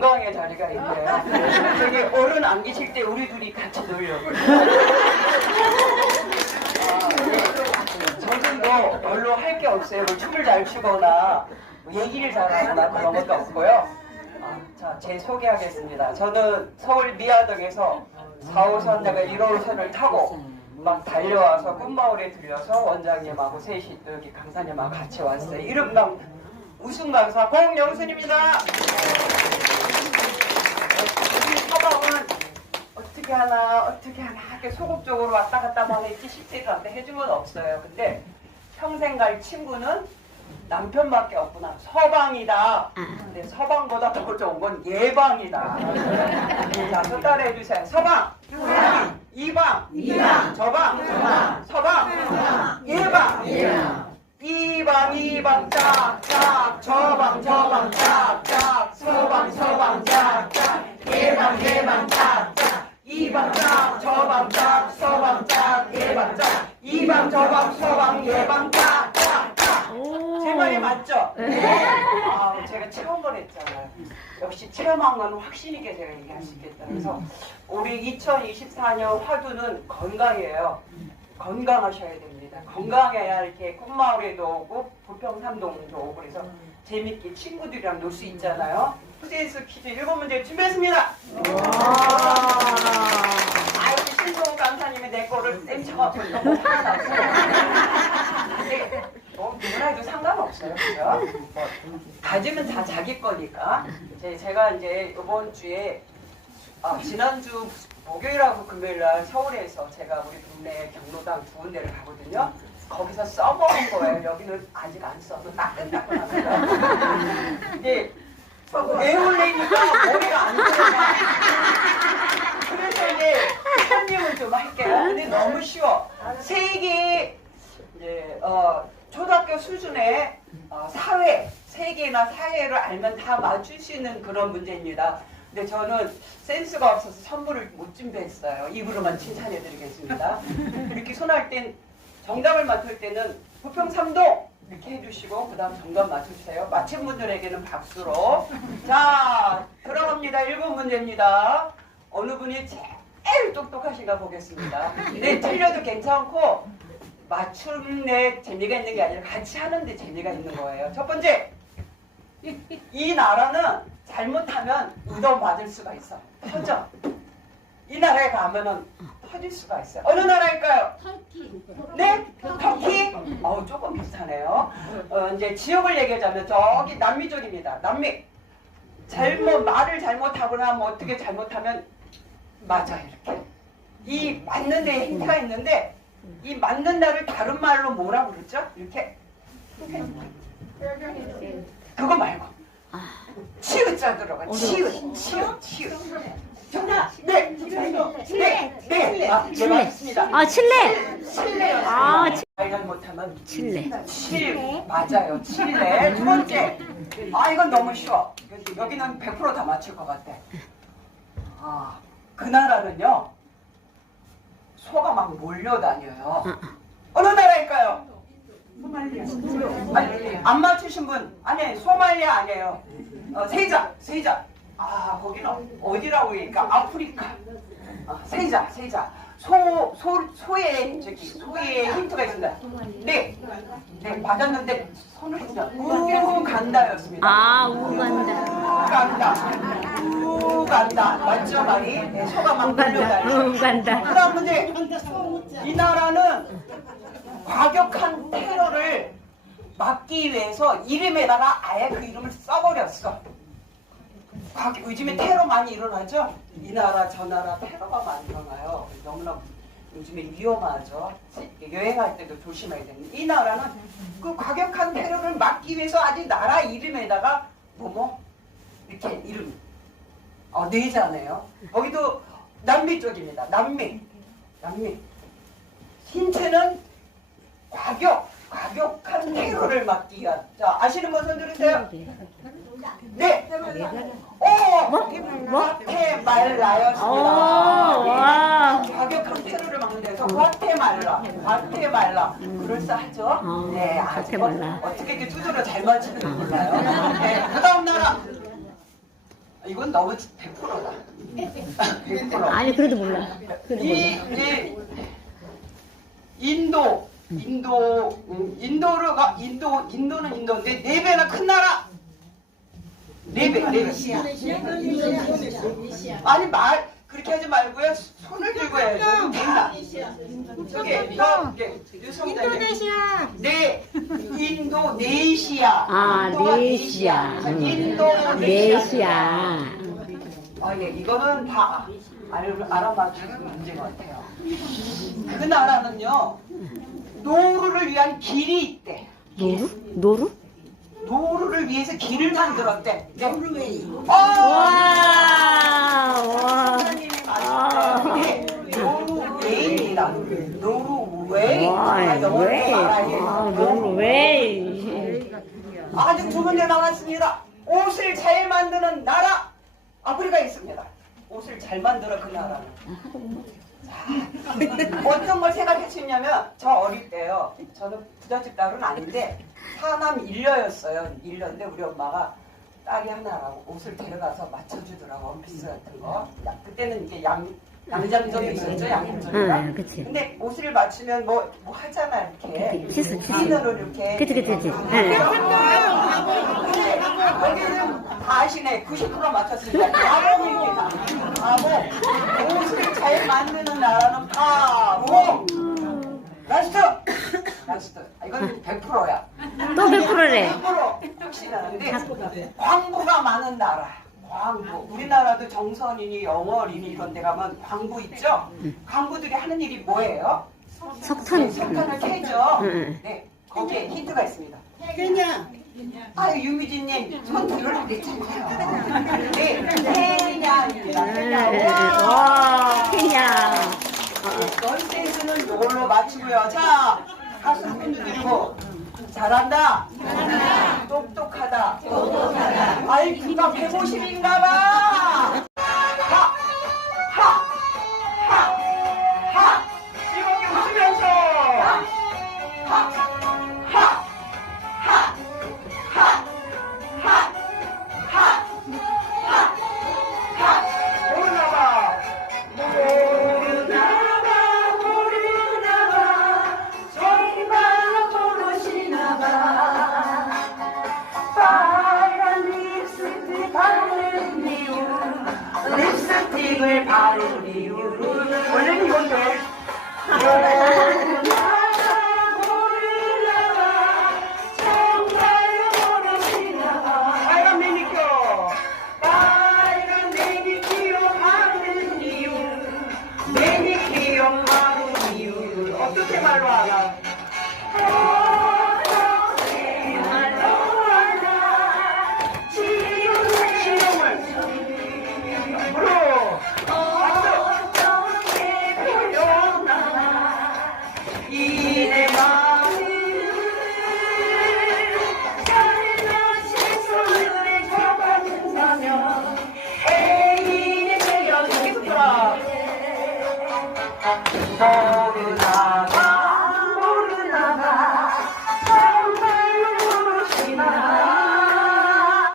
건강의 자리가 있네요. 되게 어른 안 계실 때 우리 둘이 같이 놀려고. 아, 네. 저는 뭐 별로 할 게 없어요. 뭐 춤을 잘 추거나 뭐 얘기를 잘하거나 그런 것도 없고요. 아, 자, 제 소개하겠습니다. 저는 서울 미아동에서 4호선 내가 1호선을 타고 막 달려와서 꿈마을에 들려서 원장님하고 셋이 또 여기 강사님하고 같이 왔어요. 이름방 우승 강사 공영순입니다. 우리 서방은 어떻게 하나 어떻게 하나 이렇게 소극적으로 왔다 갔다만 했지 실제로 해준 건 없어요. 근데 평생 갈 친구는 남편밖에 없구나. 서방이다. 근데 서방보다 더 좋은 건 예방이다. 자, 또 따라해 주세요. 서방. 이방. 이방. 저방. 저방. 서방. 예방. 예방. 이방 이방 짝 짝 저방 저방 짝 짝 서방 서방 짝짝 예방 예방 짝짝 이방 짝 저방 짝 서방 짝 예방 짝 이방 저방 서방 예방 짝짝짝 제 말이 맞죠? 네. 아 제가 체험을 했잖아요. 역시 체험한 건 확신 있게 제가 얘기할 수 있겠다. 그래서 우리 2024년 화두는 건강이에요. 건강하셔야 됩니다. 건강해야 이렇게 꽃마을에도 오고 부평삼동도 오고 그래서 재밌게 친구들이랑 놀 수 있잖아요. 푸세스 퀴즈 일곱 문제 준비했습니다. 아유 신동 강사님이 내 거를 쌤쳐갖고 너무 화나서. 근데 뭐 누구나 해도 상관없어요, 그죠? 뭐 가지면 다 자기 거니까. 이제 제가 이제 이번 주에 아, 지난주 목요일하고 금요일날 서울에서 제가 우리 동네 경로당 두 군데를 가거든요. 거기서 써먹은 거예요. 여기는 아직 안 써서 따끈따끈합니다. 이게 외울래니까 머리가 안 들어가. 그래서 이제 손님을 좀 할게요. 근데 너무 쉬워. 세계 이제 어, 초등학교 수준의 어, 사회, 세계나 사회를 알면 다 맞출 수 있는 그런 문제입니다. 근데 저는 센스가 없어서 선물을 못 준비했어요. 입으로만 칭찬해드리겠습니다. 이렇게 손할 땐 정답을 맞출 때는 부평 3동 이렇게 해주시고 그 다음 정답 맞춰주세요. 맞힌 분들에게는 박수로. 자, 들어갑니다. 1번 문제입니다. 어느 분이 제일 똑똑하신가 보겠습니다. 네, 틀려도 괜찮고 맞춤에 재미가 있는 게 아니라 같이 하는데 재미가 있는 거예요. 첫 번째, 이, 이 나라는 잘못하면 맞을 수가 있어. 터져. 이 나라에 가면은 터질 수가 있어요. 어느 나라일까요? 네? 터키? 어 조금 비슷하네요. 어, 이제 지역을 얘기하자면 저기 남미 쪽입니다. 남미. 잘못, 말을 잘못하거나 뭐 어떻게 잘못하면 맞아요, 이렇게. 이 맞는 데에 힌트가 있는데 이 맞는 다를 다른 말로 뭐라고 그러죠? 이렇게. 이렇게. 그거 말고. 치읓자 들어가. 치읓, 치읓, 치읓. 정답. 네. 네. 네. 아, 네, 맞습니다. 아 칠레. 칠레요. 아, 치- 말 잘못하면 칠레. 칠 맞아요. 칠레. 두 번째. 아 이건 너무 쉬워. 여기- 여기는 100%다 맞출 것 같아. 아, 그 나라는요. 소가 막 몰려다녀요. 어느 나라일까요? 아니, 안 맞추신 분 아니 소말리아 아니에요. 어, 세자 세자. 아 거기는 어디라고 그러니까 아프리카. 아, 세자 세자. 소, 소, 소의 저기 소의 힌트가 있습니다. 네, 네 받았는데 손을 그냥 우 간다였습니다. 아, 우 간다. 우 간다. 우 간다. 맞죠 말이? 네, 소가 막 우간다. 몰려다니죠. 우간다. 그 다음 문제. 이 나라는 과격한 테러를 막기 위해서 이름에다가 아예 그 이름을 써버렸어. 과- 요즘에 테러 많이 일어나죠? 이 나라 저 나라 테러가 많이 일어나요. 너무나 요즘에 위험하죠. 여행할 때도 조심해야 됩니다. 이 나라는 그 과격한 테러를 막기 위해서 아직 나라 이름에다가 뭐뭐 이렇게 이름 어, 내잖아요. 거기도 남미 쪽입니다. 남미, 남미. 힌트는 과격, 과격한 테러를 막기 위한. 자, 아시는 분 손 들으세요. 네. 어, 뭐? 과테말라였습니다. 오, 와. 과격한 테러를 막는 데서 과테말라, 과테말라. 그럴싸하죠? 어, 네, 아주. 어, 어떻게 이렇게 두드려 잘 맞히는지 몰라요. 네, 그 다음 나라. 이건 너무 100%다. 100%. 아니 그래도 몰라. 그래도 이, 몰라. 이 인도, 인도, 음, 인도가 인도, 인도는 인도인데 네 배나 큰 나라. 네 배, 네 배. 아니 말 그렇게 하지 말고요. 손을 들고 해야죠. 된다. 저기 저 인도네시아. 네, 인도네시아. 아 네시아. 음. 인도네시아. 네시아. 아, 예, 이거는 다 알, 알아맞히는 문제 같아요. 그 나라는요, 노루를 위한 길이 있대. 노루? 노루? 노루를 위해서 길을 만들었대. 노르웨이. 어! 와. 와. 이게 노르웨이입니다. 노르웨이. 와. 아? 말하기. 아, 노루 왜? 아주 두 군데 나왔습니다. 옷을 잘 만드는 나라 아프리카에 있습니다. 옷을 잘 만들어 그 나라는. 자, 어떤 걸 생각했었냐면 저 어릴 때요. 저는 부잣집 딸은 아닌데 사남 일녀였어요. 일녀인데 우리 엄마가 딸이 하나라고 옷을 데려가서 맞춰주더라고 원피스 같은 거. 야, 그때는 이게 양 양장점이 있었죠 양장점이랑. 응, 그치. 근데 옷을 맞추면 뭐, 뭐 하잖아 이렇게. 치수, 치수. 핀으로 이렇게. 그치, 그치, 그치. 응. 근데 여기는 다 아시네. 90% 맞췄습니다. 바보 입니다. 바보. 잘 만드는 나라는 바보. 라스트. 라스트. 아, 이건 100%야. 또 100%래. 100% 확실한데 광부가 많은 나라. 광부. 우리나라도 정선이니 영월이니 이런 데 가면 광부 있죠? 광부들이 하는 일이 뭐예요? 석탄. 네, 석탄을 캐죠. 응. 네, 거기에 힌트가 있습니다. 아유 유미진님 손 들으라 그랬잖아요. 네. 케냐. 와, 케냐. 넌센스는 이걸로 맞추고요. 자, 가슴 흔들고 잘한다. 똑똑하다. 똑똑하다. IQ가 150인가 봐. Hallelujah. car.